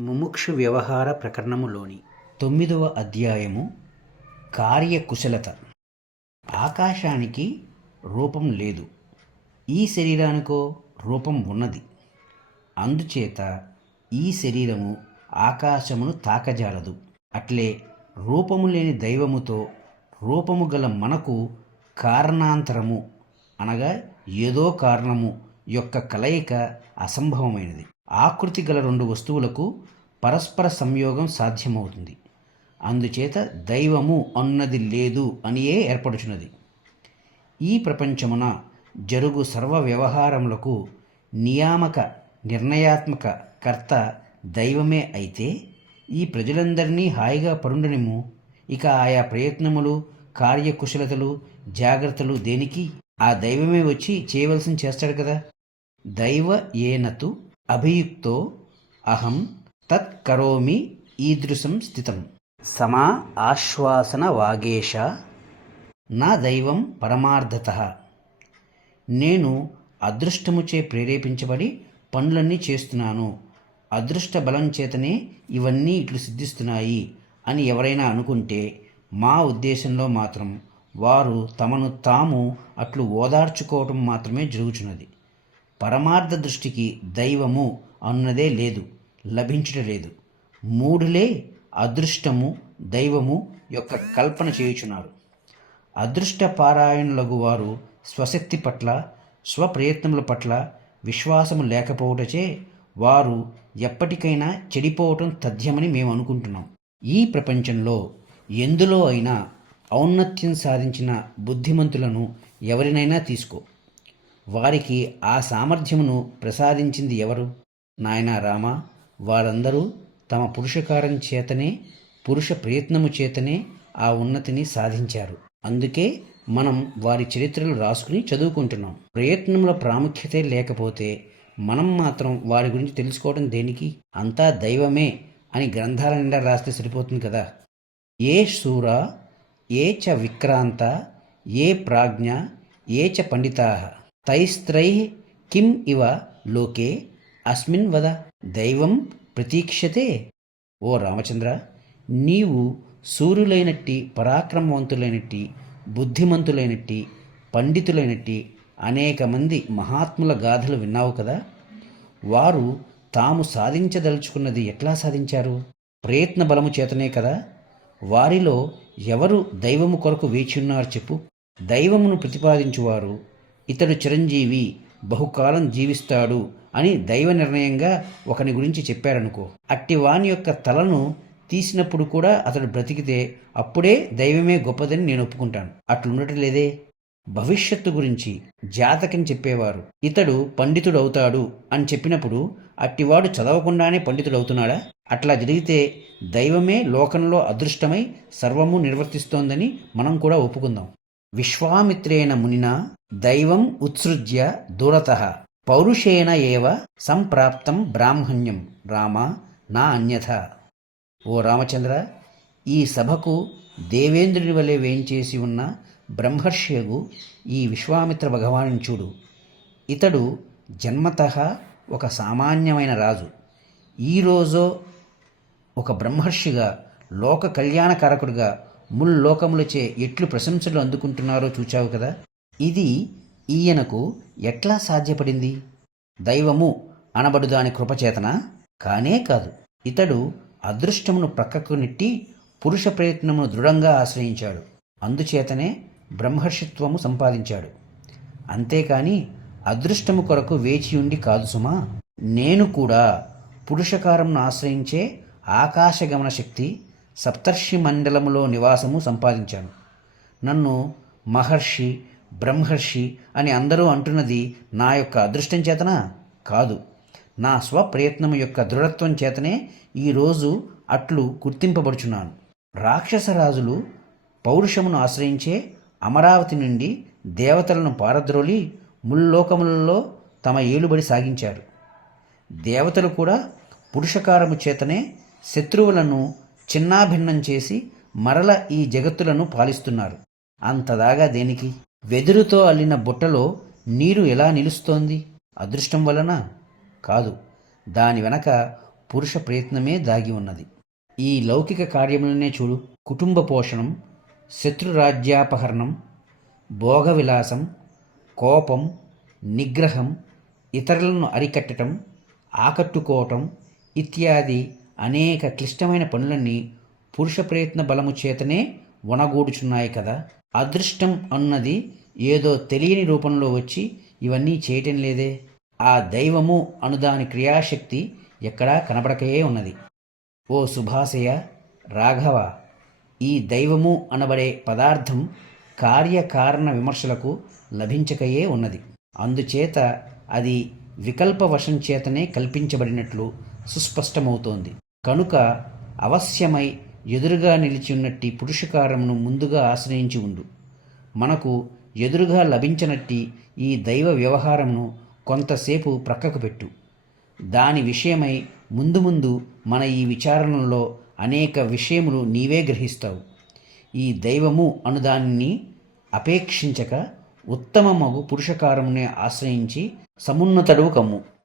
ముముక్షు వ్యవహార ప్రకరణములోని 9వ అధ్యాయము కార్యకుశలత. ఆకాశానికి రూపం లేదు, ఈ శరీరానికో రూపం ఉన్నది. అందుచేత ఈ శరీరము ఆకాశమును తాకజాలదు. అట్లే రూపము లేని దైవముతో రూపము గల మనకు కారణాంతరము అనగా ఏదో కారణము యొక్క కలయిక అసంభవమైనది. ఆకృతి గల రెండు వస్తువులకు పరస్పర సంయోగం సాధ్యమవుతుంది. అందుచేత దైవము అన్నది లేదు అనియే ఏర్పడుచున్నది. ఈ ప్రపంచమున జరుగు సర్వ వ్యవహారములకు నియామక నిర్ణయాత్మక కర్త దైవమే అయితే, ఈ ప్రజలందరినీ హాయిగా పరుండనిము. ఇక ఆయా ప్రయత్నములు, కార్యకుశలతలు, జాగ్రత్తలు దేనికి? ఆ దైవమే వచ్చి చేయవలసింది చేస్తాడు కదా. దైవ ఏనతు అభియుక్తో అహం తత్ కరోమి ఈదృశం స్థితం సమా ఆశ్వాసన వాగేశ నా దైవం పరమార్థతః. నేను అదృష్టముచే ప్రేరేపించబడి పనులన్నీ చేస్తున్నాను, అదృష్ట బలం చేతనే ఇవన్నీ ఇట్లు సిద్ధిస్తున్నాయి అని ఎవరైనా అనుకుంటే, మా ఉద్దేశంలో మాత్రం వారు తమను తాము అట్లు ఓదార్చుకోవటం మాత్రమే జరుగుచున్నది. పరమార్థ దృష్టికి దైవము అన్నదే లేదు, లభించటలేదు. మూఢులే అదృష్టము దైవము యొక్క కల్పన చేయుచున్నారు. అదృష్ట పారాయణులగు వారు స్వశక్తి పట్ల, స్వప్రయత్నముల పట్ల విశ్వాసము లేకపోవటచే వారు ఎప్పటికైనా చెడిపోవటం తథ్యమని మేము అనుకుంటున్నాం. ఈ ప్రపంచంలో ఎందులో అయినా ఔన్నత్యం సాధించిన బుద్ధిమంతులను ఎవరినైనా తీసుకో, వారికి ఆ సామర్థ్యమును ప్రసాదించింది ఎవరు? నాయనా రామ, వారందరూ తమ పురుషకారం చేతనే, పురుష ప్రయత్నము చేతనే ఆ ఉన్నతిని సాధించారు. అందుకే మనం వారి చరిత్రలు రాసుకుని చదువుకుంటున్నాం. ప్రయత్నముల ప్రాముఖ్యతే లేకపోతే మనం మాత్రం వారి గురించి తెలుసుకోవడం దేనికి? అంతా దైవమే అని గ్రంథాల నిండా రాస్తే సరిపోతుంది కదా. ఏ శూర, ఏ చ విక్రాంత, ఏ ప్రాజ్ఞ, ఏ చ పండితాః తైస్త్రైః కిం ఇవ లోకే అస్మిన్ వద దైవం ప్రతీక్షతే. ఓ రామచంద్ర, నీవు సూర్యులైనట్టి, పరాక్రమవంతులైనట్టి, బుద్ధిమంతులైనట్టి, పండితులైనట్టి అనేక మంది మహాత్ముల గాథలు విన్నావు కదా. వారు తాము సాధించదలుచుకున్నది ఎట్లా సాధించారు? ప్రయత్న బలము చేతనే కదా. వారిలో ఎవరు దైవము కొరకు వేచిన్నారు చెప్పు? దైవమును ప్రతిపాదించువారు ఇతడు చిరంజీవి, బహుకాలం జీవిస్తాడు అని దైవ నిర్ణయంగా ఒకని గురించి చెప్పారనుకో, అట్టి వాని యొక్క తలను తీసినప్పుడు కూడా అతడు బ్రతికితే అప్పుడే దైవమే గొప్పదని నేను ఒప్పుకుంటాను. అట్లుండటం లేదే. భవిష్యత్తు గురించి జాతకం చెప్పేవారు ఇతడు పండితుడవుతాడు అని చెప్పినప్పుడు అట్టివాడు చదవకుండానే పండితుడవుతున్నాడా? అట్లా జరిగితే దైవమే లోకంలో అదృష్టమై సర్వము నిర్వర్తిస్తోందని మనం కూడా ఒప్పుకుందాం. విశ్వామిత్రేణ మునినా దైవం ఉత్సృజ్య దూరతః పౌరుషేణ ఏవ సంప్రాప్తం బ్రాహ్మణ్యం రామ నా అన్యథ. ఓ రామచంద్ర, ఈ సభకు దేవేంద్రుని వలె వేంచేసి ఉన్న బ్రహ్మర్షియగు ఈ విశ్వామిత్ర భగవానుని చూడు. ఇతడు జన్మతః ఒక సామాన్యమైన రాజు. ఈరోజో ఒక బ్రహ్మర్షిగా, లోక కళ్యాణకారకుడిగా ముల్లోకములచే ఎట్లు ప్రశంసలు అందుకుంటున్నారో చూచావు కదా. ఇది ఈయనకు ఎట్లా సాధ్యపడింది? దైవము అనబడు దాని కృపచేతనా? కానే కాదు. ఇతడు అదృష్టమును ప్రక్కకు నెట్టి పురుష ప్రయత్నమును దృఢంగా ఆశ్రయించాడు. అందుచేతనే బ్రహ్మర్షిత్వము సంపాదించాడు. అంతేకాని అదృష్టము కొరకు వేచియుండి కాదు సుమా. నేను కూడా పురుషకారమును ఆశ్రయించే ఆకాశగమన శక్తి, సప్తర్షి మండలములో నివాసము సంపాదించాను. నన్ను మహర్షి, బ్రహ్మర్షి అని అందరూ అంటున్నది నా యొక్క అదృష్టం చేతనా? కాదు, నా స్వప్రయత్నము యొక్క దృఢత్వం చేతనే ఈరోజు అట్లు గుర్తింపబడుచున్నాను. రాక్షసరాజులు పౌరుషమును ఆశ్రయించే అమరావతి నుండి దేవతలను పారద్రోలి ముల్లోకములలో తమ ఏలుబడి సాగించారు. దేవతలు కూడా పురుషకారము చేతనే శత్రువులను చిన్నాభిన్నం చేసి మరల ఈ జగత్తులను పాలిస్తున్నారు. అంతదాగా దేనికి? వెదురుతో అల్లిన బుట్టలో నీరు ఎలా నిలుస్తోంది? అదృష్టం వలన కాదు. దాని వెనక పురుష ప్రయత్నమే దాగి ఉన్నది. ఈ లౌకిక కార్యములనే చూడు. కుటుంబ పోషణం, శత్రురాజ్యాపహరణం, భోగవిలాసం, కోపం, నిగ్రహం, ఇతరులను అరికట్టడం, ఆకట్టుకోవటం ఇత్యాది అనేక క్లిష్టమైన పనులన్నీ పురుష ప్రయత్న బలము చేతనే వనగూడుచున్నాయి కదా. అదృష్టం అన్నది ఏదో తెలియని రూపంలో వచ్చి ఇవన్నీ చేయటం లేదే. ఆ దైవము అనుదాని క్రియాశక్తి ఎక్కడా కనబడకయే ఉన్నది. ఓ సుభాషయ, రాఘవ, ఈ దైవము అనబడే పదార్థం కార్యకారణ విమర్శలకు లభించకయే ఉన్నది. అందుచేత అది వికల్పవశం చేతనే కల్పించబడినట్లు సుస్పష్టమవుతోంది. కనుక అవశ్యమై ఎదురుగా నిలిచి ఉన్నట్టి పురుషకారమును ముందుగా ఆశ్రయించి ఉండు. మనకు ఎదురుగా లభించనట్టి ఈ దైవ వ్యవహారమును కొంతసేపు ప్రక్కకు పెట్టు. దాని విషయమై ముందు ముందు మన ఈ విచారణలో అనేక విషయములు నీవే గ్రహిస్తావు. ఈ దైవము అనుదానిని అపేక్షించక ఉత్తమమగు పురుషకారమునే ఆశ్రయించి సమున్నతడువు కమ్ము.